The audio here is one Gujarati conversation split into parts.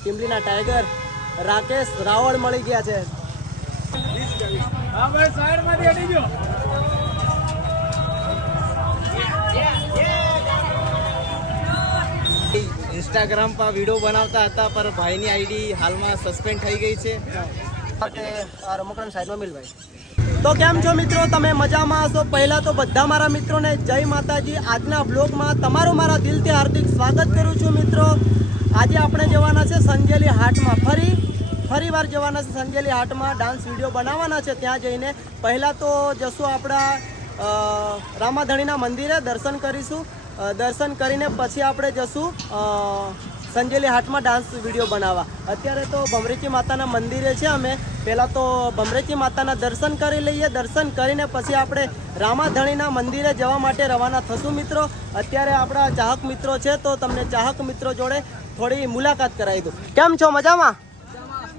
ટીમલીના ટાઈગર રાકેશ રાવળ મળી ગયા છે. હા ભાઈ સાઈડમાંથી હટી ગયો. ઇન્સ્ટાગ્રામ પર વિડીયો બનાવતા હતા પર ભાઈની આઈડી હાલમાં સસ્પેન્ડ થઈ ગઈ છે. રમકડા સાઈડમાં મિલ ભાઈ. તો કેમ છો મિત્રો, તમે મજામાં હશો? પહેલાં તો બધા મારા મિત્રોને જય માતાજી. આજના બ્લોગમાં તમારું મારા દિલથી હાર્દિક સ્વાગત કરું છું. મિત્રો આજે આપણે જવાના છે સંજેલી હાટમાં. ફરીવાર જવાના છે સંજેલી હાટમાં. ડાન્સ વિડીયો બનાવવાના છે. ત્યાં જઈને પહેલાં તો જશું આપણા રામાધણીના મંદિરે, દર્શન કરીશું. દર્શન કરીને પછી આપણે જશું સંજેલી હાટમાં ડાન્સ વિડીયો બનાવવા. અત્યારે તો ભમરેચી માતાના મંદિરે છે અમે. પહેલાં તો ભમરેચી માતાના દર્શન કરી લઈએ. દર્શન કરીને પછી આપણે રામાધણીના મંદિરે જવા માટે રવાના થશું. મિત્રો અત્યારે આપણા ચાહક મિત્રો છે તો તમને ચાહક મિત્રો જોડે થોડી મુલાકાત કરાવી દઉં. કેમ છો? મજામાં?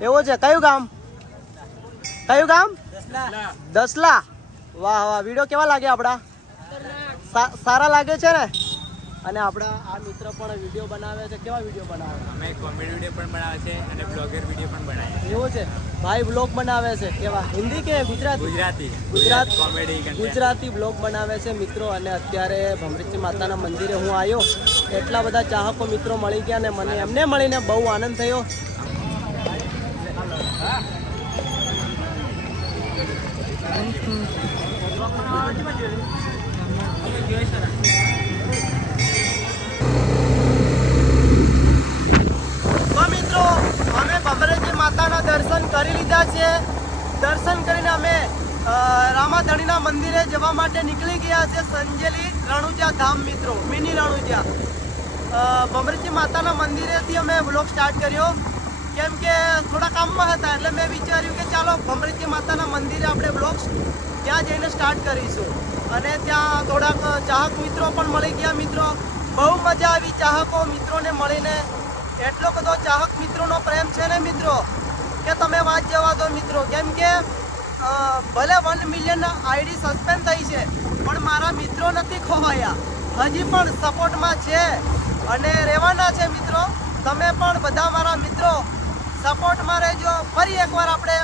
એવું છે. કયું ગામ? દસલા. વાહ વાહ. વિડીયો કેવા લાગે આપણા? સારા લાગે છે ને? અને આપણા આ મિત્ર પણ વિડીયો બનાવે છે. કેવા વિડીયો બનાવે? અમે કોમેડી વિડીયો પણ બનાવે છે અને બ્લોગર વિડીયો પણ બનાવે છે. એવું છે. ભાઈ બ્લોગ બનાવે છે. કેવા? હિન્દી કે ગુજરાતી? ગુજરાતી બ્લોગ બનાવે છે મિત્રો. અને અત્યારે ભમરેચી માતાના મંદિરે હું આવ્યો. એટલા બધા ચાહકો મિત્રો મળી ગયા ને મને એમને મળીને બહુ આનંદ થયો. માતાના દર્શન કરી લીધા છે. દર્શન કરીને અમે રામાધણીના મંદિરે જવા માટે નીકળી ગયા છે. સંજેલી રણુજા ધામ મિત્રો, મિની રણુજા. ભમરેચી માતાના મંદિરેથી અમે વ્લોગ સ્ટાર્ટ કર્યો કેમ કે થોડા કામમાં હતા. એટલે મેં વિચાર્યું કે ચાલો ભમરેચી માતાના મંદિરે આપણે વ્લોગ ત્યાં જઈને સ્ટાર્ટ કરીશું. અને ત્યાં થોડાક ચાહક મિત્રો પણ મળી ગયા. મિત્રો બહુ મજા આવી ચાહકો મિત્રોને મળીને. એટલો બધો ચાહક મિત્રોનો પ્રેમ છે ને મિત્રો કે તમે વાત જવા દો મિત્રો. કેમ કે ભલે 1 મિલિયન આઈડી સસ્પેન્ડ થઈ છે પણ મારા મિત્રો નથી ખોવાયા. હજી પણ સપોર્ટમાં છે અને રહેવાના છે મિત્રો. તમે પણ બધા મારા મિત્રો સપોર્ટમાં રહેજો. ફરી એકવાર આપણે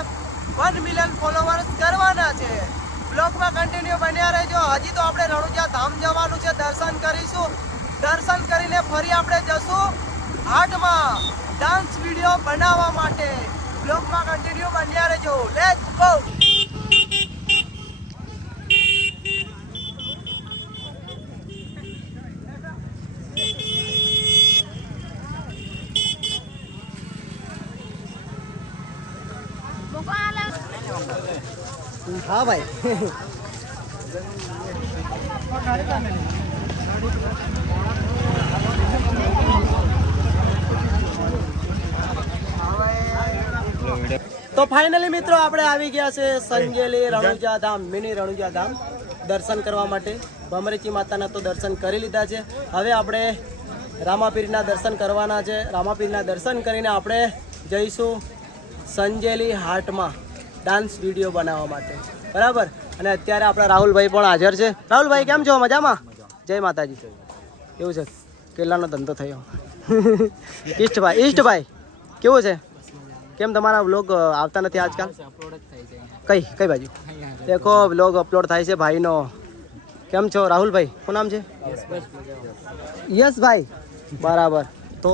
1 મિલિયન ફોલોવર્સ કરવાના છે. બ્લોગમાં કન્ટિન્યુ બન્યા રહેજો. હજી તો આપણે રણુજા ધામ જવાનું છે. દર્શન કરીશું. દર્શન કરીને ફરી આપણે જશું હાટમાં ડાન્સ વિડીયો બનાવવા માટે. બ્લોગમાં કન્ટિન્યુ બન્યા રહેજો. Let's go. હા ભાઈ. તો ફાઇનલી મિત્રો આપણે આવી ગયા છે સંજેલી રણુજા ધામ, મિની રણુજા ધામ દર્શન કરવા માટે. ભમરેચી માતાના તો દર્શન કરી લીધા છે. હવે આપણે રામાપીરના દર્શન કરવાના છે. રામાપીરના દર્શન કરીને આપણે જઈશું સંજેલી હાટમાં ડાન્સ વિડીયો બનાવવા માટે. બરાબર. અને અત્યારે આપણા રાહુલભાઈ પણ હાજર છે. રાહુલભાઈ કેમ છો? મજામાં? જય માતાજી. એવું છે. કેટલાનો ધંધો થયો? ઈષ્ટભાઈ કેવું છે? કેમ તમારા વ્લોગ આવતા નથી આજકાલ? કઈ બાજુ દેખો વ્લોગ અપલોડ થાય છે ભાઈનો. કેમ છો રાહુલભાઈ? શું નામ છે? યશભાઈ. બરાબર. તો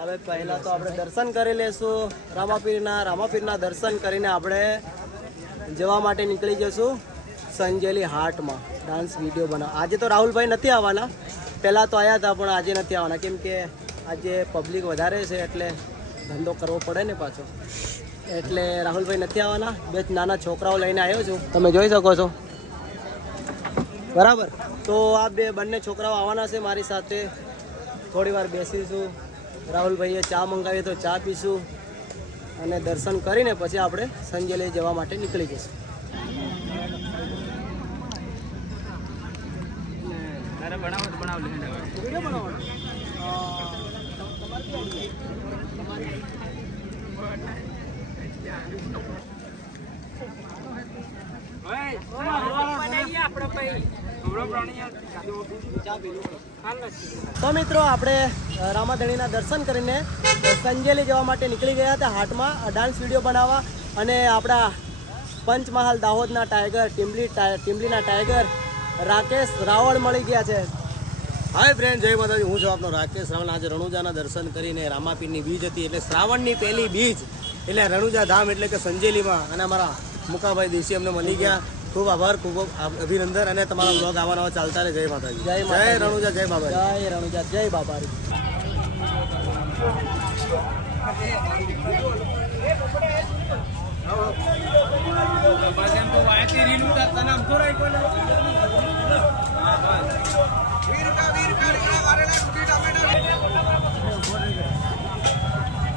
હવે પહેલાં તો આપણે દર્શન કરી લેશું રામાપીરના દર્શન કરીને આપણે જવા માટે નીકળી જશું સંજેલી હાટમાં ડાન્સ વિડીયો બનાવવા. આજે તો રાહુલભાઈ નથી આવવાના. પહેલાં તો આવ્યા હતા પણ આજે નથી આવવાના કેમ કે આજે પબ્લિક વધારે છે એટલે ધંધો કરવો પડે ને પાછો. એટલે રાહુલભાઈ નથી આવવાના. 2 નાના છોકરાઓ લઈને આવ્યો છું, તમે જોઈ શકો છો. બરાબર. તો આ બંને છોકરાઓ આવવાના છે મારી સાથે. થોડી વાર બેસીશું. રાહુલભાઈએ ચા મંગાવી તો ચા પીશું અને દર્શન કરીને પછી આપણે સંજેલી જવા માટે નીકળી જઈશું. ચા પીલું તો મિત્રો આપણે રામાધણીના દર્શન કરીને સંજેલી જવા માટે નીકળી ગયા હતા હાટમાં ડાન્સ વિડીયો બનાવવા અને આપણા પંચમહાલ દાહોદના ટાઈગર ટીમલીના ટાઈગર રાકેશ રાવળ મળી ગયા છે. હાય ફ્રેન્ડ, જય માતાજી. હું છું આપનો રાકેશ રાવણ. આજે રણુજાના દર્શન કરીને રામાપીરની બીજ હતી એટલે શ્રાવણની પહેલી બીજ એટલે રણુજા ધામ એટલે કે સંજેલીમાં અને અમારા મુકાભાઈ દેશી અમને મળી ગયા. ખૂબ આભાર, ખૂબ અભિનંદન અને તમારા બ્લોગ આવવાના ચાલતા રહે. જય માતાજી. જય જય માતાજી. રણુજા, જય બાબા. જય રણુજા, જય બાબારી. પાછળ તો વાયતી રીલ ઉતારતા નામ તો રાખ્યો ને.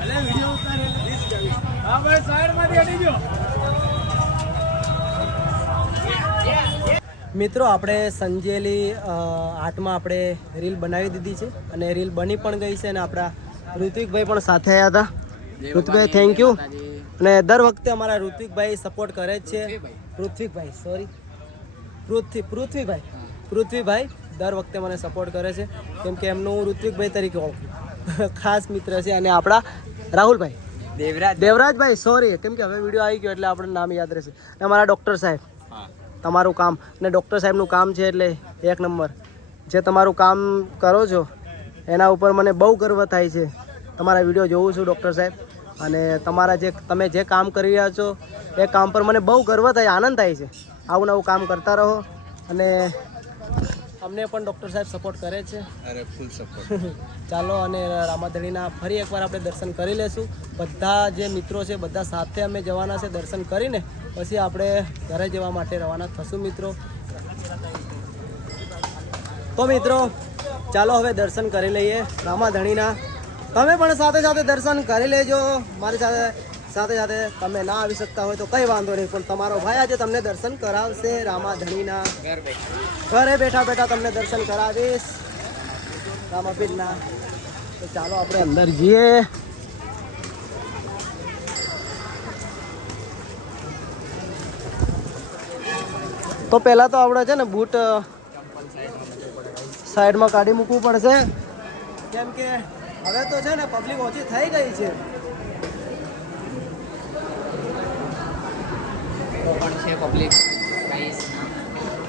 અલે વિડિયો ઉતારે. હા ભાઈ, સાઈડ માંથી હટી ગયો. મિત્રો આપણે સંજેલી હાટમાં આપણે રીલ બનાવી દીધી છે અને રીલ બની પણ ગઈ છે અને આપણા ઋત્વિકભાઈ પણ સાથે આવ્યા હતા. ઋત્વિકભાઈ થેન્ક યુ. અને દર વખતે અમારા ઋત્વિકભાઈ સપોર્ટ કરે જ છે. પૃથ્વીભાઈ દર વખતે મને સપોર્ટ કરે છે કેમ કે એમનું હું ઋત્વિકભાઈ તરીકે ઓળખું ખાસ મિત્ર છે. અને આપણા રાહુલભાઈ દેવરાજભાઈ સોરી કેમ કે હવે વિડીયો આવી ગયો એટલે આપણે નામ યાદ રહેશે. અને અમારા ડૉક્ટર સાહેબ, તમારું કામ અને ડૉક્ટર સાહેબનું કામ છે એટલે એક નંબર. જે તમારું કામ કરો છો એના ઉપર મને બહુ ગર્વ થાય છે. તમારા વિડીયો જોઉં છું ડૉક્ટર સાહેબ અને તમે જે કામ કરી રહ્યા છો એ કામ પર મને બહુ ગર્વ થાય, આનંદ થાય છે. આવું નવું કામ કરતા રહો અને અમને પણ ડૉક્ટર સાહેબ સપોર્ટ કરે છે. અરે ફૂલ સપોર્ટ. ચાલો અને રામાધણીના ફરી એકવાર આપણે દર્શન કરી લેશું. બધા જે મિત્રો છે બધા સાથે અમે જવાના છે. દર્શન કરીને પછી આપણે ઘરે જવા માટે રવાના થશું મિત્રો. તો મિત્રો ચાલો હવે દર્શન કરી લઈએ રામાધણીના. તમે પણ સાથે સાથે દર્શન કરી લેજો. મારી સાથે તમે ના આવી શકતા હોય તો કંઈ વાંધો નહીં, પણ તમારો ભાઈ આજે તમને દર્શન કરાવશે રામાધણીના. ઘરે બેઠા તમને દર્શન કરાવીશ રામાપીરના. તો ચાલો આપણે અંદર જઈએ. તો પહેલાં તો આપણે છે ને બૂટ સાઈડમાં કાઢી મૂકવું પડશે કેમ કે હવે તો છે ને પબ્લિક ઓછી થઈ ગઈ છે.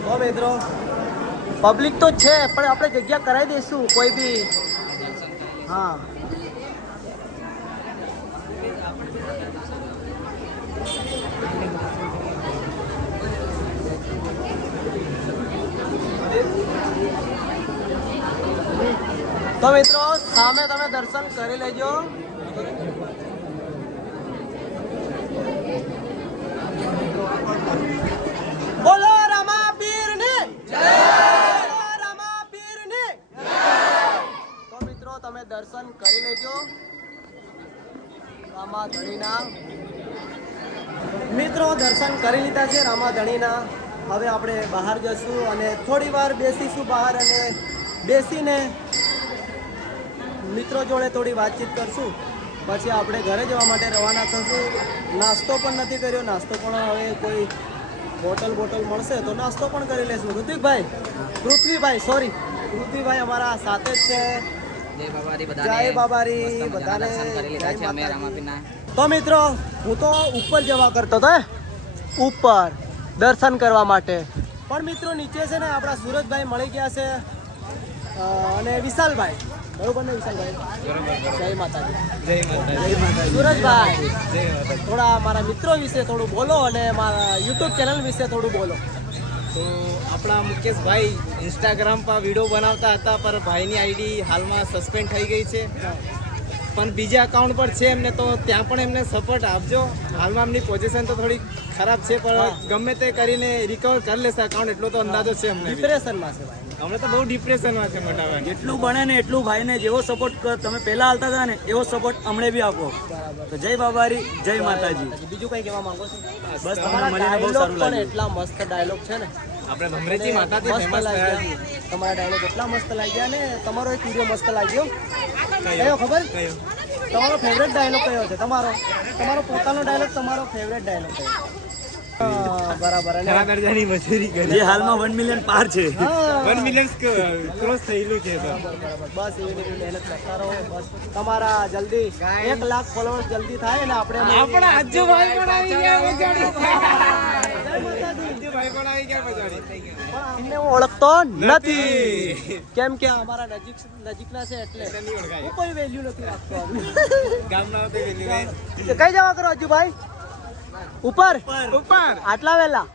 તો મિત્રો પબ્લિક તો છે પણ આપણે જગ્યા કરાવી દઈશું કોઈ બી. હા તો મિત્રો સામે તમે દર્શન કરી લેજો. બોલો રામાપીરની જય. બોલો રામાપીરની જય. તો મિત્રો તમે દર્શન કરી લેજો રામાધણીના. મિત્રો દર્શન કરી લીધા છે રામાધણીના. હવે આપણે બહાર જશું અને થોડી વાર બેસીશું બહાર અને બેસીને મિત્રો જોડે થોડી વાતચીત કરશું. પછી આપણે ઘરે જવા માટે રવાના થશું. નાસ્તો પણ નથી કર્યો. નાસ્તો પણ હવે કોઈ બોટલ મળશે તો નાસ્તો પણ કરી લઈશું. પૃથ્વીભાઈ અમારા સાથે જ છે. જય બાબારી બધાને. તો મિત્રો હું તો ઉપર જવા કરતો હતો ઉપર દર્શન કરવા માટે, પણ મિત્રો નીચે છે ને આપણા સુરજભાઈ મળી ગયા છે અને વિશાલભાઈ. બરોબર ને વિશાલભાઈ? જય માતાજી. સુરજભાઈ થોડા મારા મિત્રો વિશે થોડું બોલો અને મારા યુટ્યુબ ચેનલ વિશે થોડું બોલો. તો આપણા મુકેશભાઈ ઇન્સ્ટાગ્રામ પર વિડીયો બનાવતા હતા પર ભાઈની આઈડી હાલમાં સસ્પેન્ડ થઈ ગઈ છે. પણ બીજા અકાઉન્ટ પર છે એમને, તો ત્યાં પણ એમને સપોર્ટ આપજો. હાલમાં એમની પોઝિશન તો થોડી ખરાબ છે પણ ગમે તે કરીને રિકવર કરી લેશે અકાઉન્ટ, એટલો તો અંદાજો છે અમને. ડિપ્રેશનમાં છે ભાઈ. હમણાં તો બહુ ડિપ્રેશનમાં છે મોટા ભાઈ. જેટલું બને ને એટલું ભાઈને જેવો સપોર્ટ તમે પહેલા હાલતા હતા ને એવો સપોર્ટ હમણે બી આપો. તો જય બાબારી, જય માતાજી. બીજું કઈ કહેવા માંગો છો? બસ તમારા તમને મળીને બહુ ડાયલોગ સારું પણ લાગ્યું. એટલા મસ્ત ડાયલોગ છે ને. આપણે ભમરેજી માતાથી મસ્ત ફેમસ થયા લાગ્યા. તમારા ડાયલોગ એટલા મસ્ત લાગ્યા ને. તમારો એક વિડીયો મસ્ત લાગ્યો. કયો ખબર? તમારો ફેવરેટ ડાયલોગ કયો છે? તમારો પોતાનો ડાયલોગ, તમારો ફેવરેટ ડાયલોગ કયો? બરાબર. અને દરજાની મજૂરી કરી જે હાલમાં 1 મિલિયન પાર છે. 1 મિલિયન ક્રોસ થયેલું છે તો બસ એવી રીતે મહેનત કરતા રહો. બસ તમારા જલ્દી 1 લાખ ફોલોઅર્સ જલ્દી થાય ને આપણે આપણા આજુભાઈ પણ આવી ગયા બજાડી જય માતાજી. આજુભાઈ પણ આવી ગયા બજાડી પણ અમને હું ઓળખતો નથી કેમ કે અમારા નજીકના છે એટલે હું કોઈ વેલ્યુ નથી રાખતો. ગામના તે વેલી કઈ જવા કરો અજુભાઈ? ઉપર ઉપર આટલા વેલા?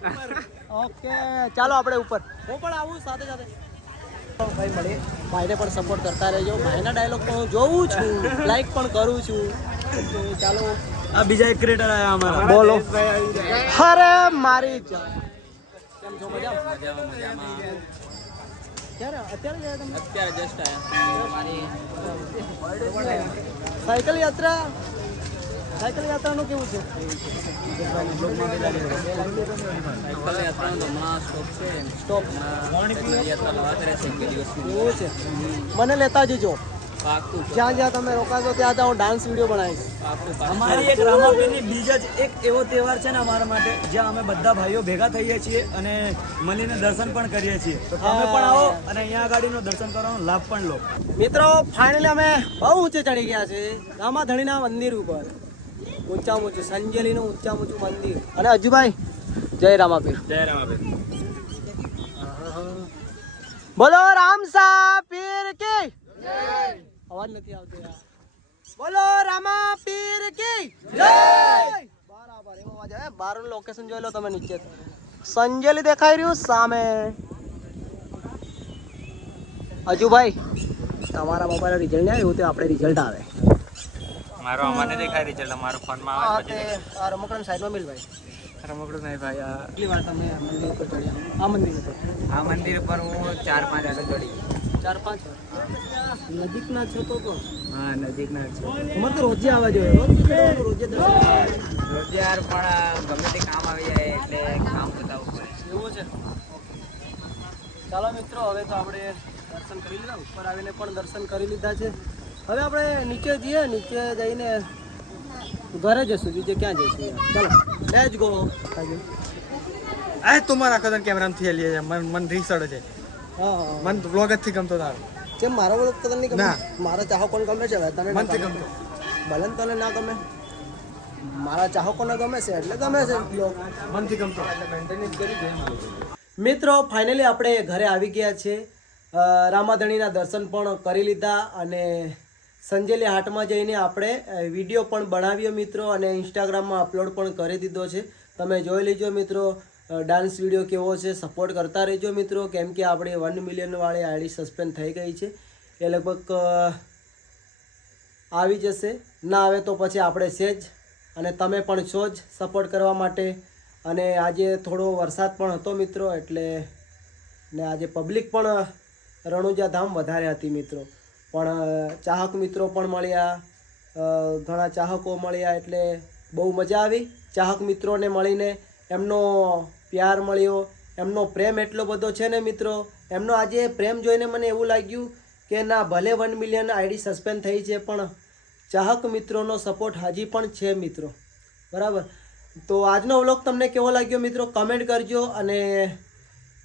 ઓકે ચાલો આપણે ઉપર. હું પણ આવું સાથે સાથે. ભાઈ મળે ભાઈને પણ સપોર્ટ કરતા રહેજો. ભાઈના ડાયલોગ પણ હું જોઉં છું, લાઈક પણ કરું છું. તો ચાલો આ બીજા એક ક્રિએટર આયા અમારા. બોલો. અરે મારી જાન. કેમ છો? મજામાં? ક્યારે અત્યારે ગયા તમે? અત્યારે જસ્ટ આયા. સાયકલ યાત્રા સાયકલ યાત્રાનું કેવું છે? સ્ટોપ એવું છે. મને લેતા જજો. જ્યાં જ્યાં તમે રોકાશો ત્યાં ત્યાં હું ડાન્સ વિડીયો બનાવીશ. અમારી એક રામાપીરની બીજ જ એક એવો તહેવાર છે ને અમારા માટે, જ્યાં અમે બધા ભાઈઓ ભેગા થઈએ છીએ અને મળીને દર્શન પણ કરીએ છીએ. તો તમે પણ આવો અને અહીંયા આગાડીનો દર્શન કરવાનો લાભ પણ લો. મિત્રો ફાઇનલી અમે બહુ ઊંચે ચડી ગયા છે રામાધણીના મંદિર ઉપર. ઊંચામાં ઊંચું સંજેલીનું ઊંચામાં ઊંચું મંદિર. અને અજુભાઈ જય રામાપીર. જય રામાભાઈ બોલો રામસા પીર કી અવાજ નથી આવતો યાર. બોલો રામા પીર કી જય. બરાબર એવો અવાજ આવે. બહારનું લોકેશન જોઈ લો તમે નીચે. સંજેલી દેખાઈ રહ્યું સામે. અજુભાઈ તમારા મોબાઈલ રિઝલ્ટ નહીં આવ્યું તો આપણે રિઝલ્ટ આવે. મારો અમાને દેખાય રિઝલ્ટ અમારો ફોનમાં આ આવે તે આ રમકડાની સાઈડમાં મિલ ભાઈ. રમકડું નહીં ભાઈ કેટલી વાર તમે આ મંદિર ઉપર ચડ્યા? આ મંદિર ઉપર આ મંદિર પર હું 4-5 વાર ચડી 4-5 વાર. નજીકના છો તો કહો. હા નજીકના છે મને તો રોજે આવવા જોઈએ. રોજે દર્શન કરવા. રોજે યાર પણ ગમે તે કામ આવી જાય એટલે કામ બતાવવું પડે એવું છે. ચાલો મિત્રો હવે તો આપણે દર્શન કરી લીધા. ઉપર આવીને પણ દર્શન કરી લીધા છે. હવે આપણે નીચે જઈએ. નીચે જઈને ઘરે જશું. બીજે ક્યાં જઈશું યાર? ચાલો લેટ્સ ગો. આ તમારા કદન કેમેરામાં થી લે મન રીસડ છે હા હા. મન વ્લોગ જ થી ગમતો તારો કેમ મારો બોલો કદર નહીં ગમે? ના. મારા ચાહકોને ગમે છે હવે તને ના મનથી ગમે. ગમતો ભલે ને તને ના ગમે, મારા ચાહકોને ગમે છે એટલે ગમે છે બ્લોગ. મનથી ગમતો મિત્રો ફાઇનલી આપણે ઘરે આવી ગયા છે. રામાધણીના દર્શન પણ કરી લીધા અને સંજેલી હાટમાં જઈને આપણે વિડીયો પણ બનાવ્યો મિત્રો અને ઇન્સ્ટાગ્રામમાં અપલોડ પણ કરી દીધો છે. તમે જોઈ લેજો મિત્રો ડાન્સ વિડીયો કેવો છે. સપોર્ટ કરતા રહેજો મિત્રો, કેમ કે આપણે 1 મિલિયન વાળી આઈડી સસ્પેન્ડ થઈ ગઈ છે. એ લગભગ આવી જશે. ના આવે તો પછી આપણે છે જ અને તમે પણ છો જ સપોર્ટ કરવા માટે. અને આજે થોડો વરસાદ પણ હતો મિત્રો એટલે ને આજે પબ્લિક પણ રણુજા ધામ વધારે હતી મિત્રો. પણ ચાહક મિત્રો પણ મળ્યા, ઘણા ચાહકો મળ્યા એટલે બહુ મજા આવી. ચાહક મિત્રોને મળીને એમનો પ્યાર મળ્યો, એમનો પ્રેમ એટલો બધો છે ને મિત્રો. એમનો આજે પ્રેમ જોઈને મને એવું લાગ્યું કે ના ભલે 1 મિલિયન આઈડી સસ્પેન્ડ થઈ છે પણ ચાહક મિત્રોનો સપોર્ટ હજી પણ છે મિત્રો. બરાબર. તો આજનો વ્લોગ તમને કેવો લાગ્યો મિત્રો કમેન્ટ કરજો. અને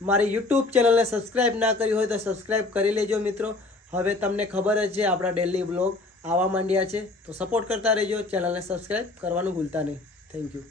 મારી યુટ્યુબ ચેનલને સબસ્ક્રાઈબ ના કરી હોય તો સબસ્ક્રાઈબ કરી લેજો મિત્રો. હવે તમને ખબર જ છે આપણા ડેલી વ્લોગ આવવા માંડ્યા છે તો સપોર્ટ કરતા રહેજો. ચેનલને સબસ્ક્રાઈબ કરવાનું ભૂલતા નહીં. Thank you.